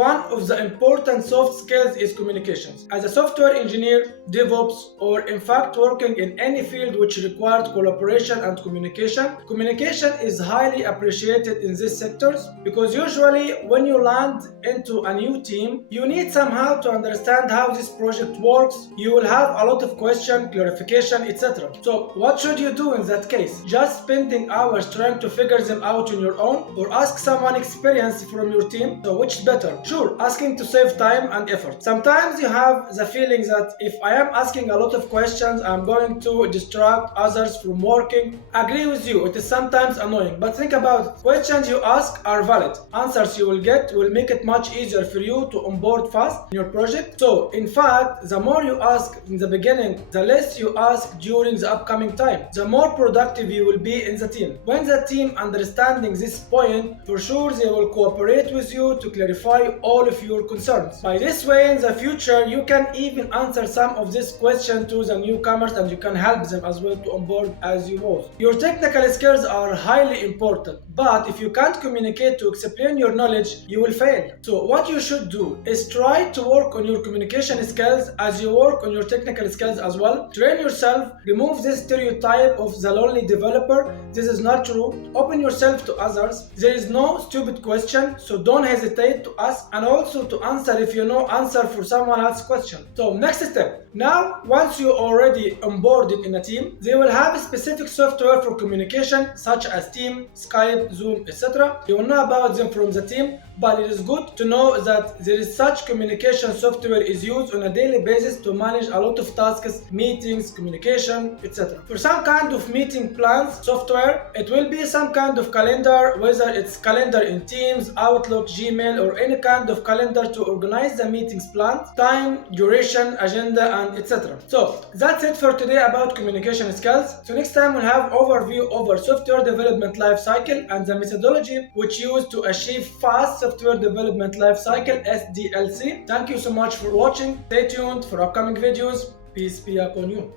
one of the important soft skills is communications. As a software engineer, DevOps, or in fact working in any field which required collaboration and communication, communication is highly appreciated in these sectors because usually when you land into a new team, you need somehow to understand how this project works. You will have a lot of questions, clarification, etc. So what should you do in that case? Just spending hours trying to figure them out on your own, or ask someone experienced from your team? So which is better? Sure, asking to save time and effort. Sometimes you have the feeling that if I am asking a lot of questions, I'm going to distract others from working. I agree with you, it is sometimes annoying, but think about it. Questions you ask are valid. Answers you will get will make it much easier for you to onboard fast in your project. So in fact, the more you ask in the beginning, the less you ask during the upcoming time, the more productive you will be in the team. When the team understanding this point, for sure they will cooperate with you to clarify all of your concerns. By this way, in the future, you can even answer some of these questions to the newcomers, and you can help them as well to onboard as you want. Your technical skills are highly important, but if you can't communicate to explain your knowledge, you will fail. So what you should do is try to work on your communication skills as you work on your technical skills as well. Train yourself, remove this stereotype of the lonely developer. This is not true. Open yourself to others. There is no stupid question, so don't hesitate to ask, and also to answer if you know answer for someone else's question. So next step. Now, once you already onboarded in a team, they will have specific software for communication such as Teams, Skype, Zoom, etc. You will know about them from the team, but it is good to know that there is such communication software is used on a daily basis to manage a lot of tasks, meetings, communication, etc. For some kind of meeting plans software, it will be some kind of calendar, whether it's calendar in Teams, Outlook, Gmail, or any kind of calendar to organize the meetings plan, time, duration, agenda, and etc. So that's it for today about communication skills. So next time we'll have overview over software development lifecycle and the methodology which used to achieve fast software development lifecycle SDLC. Thank you so much for watching. Stay tuned for upcoming videos. Peace be upon you.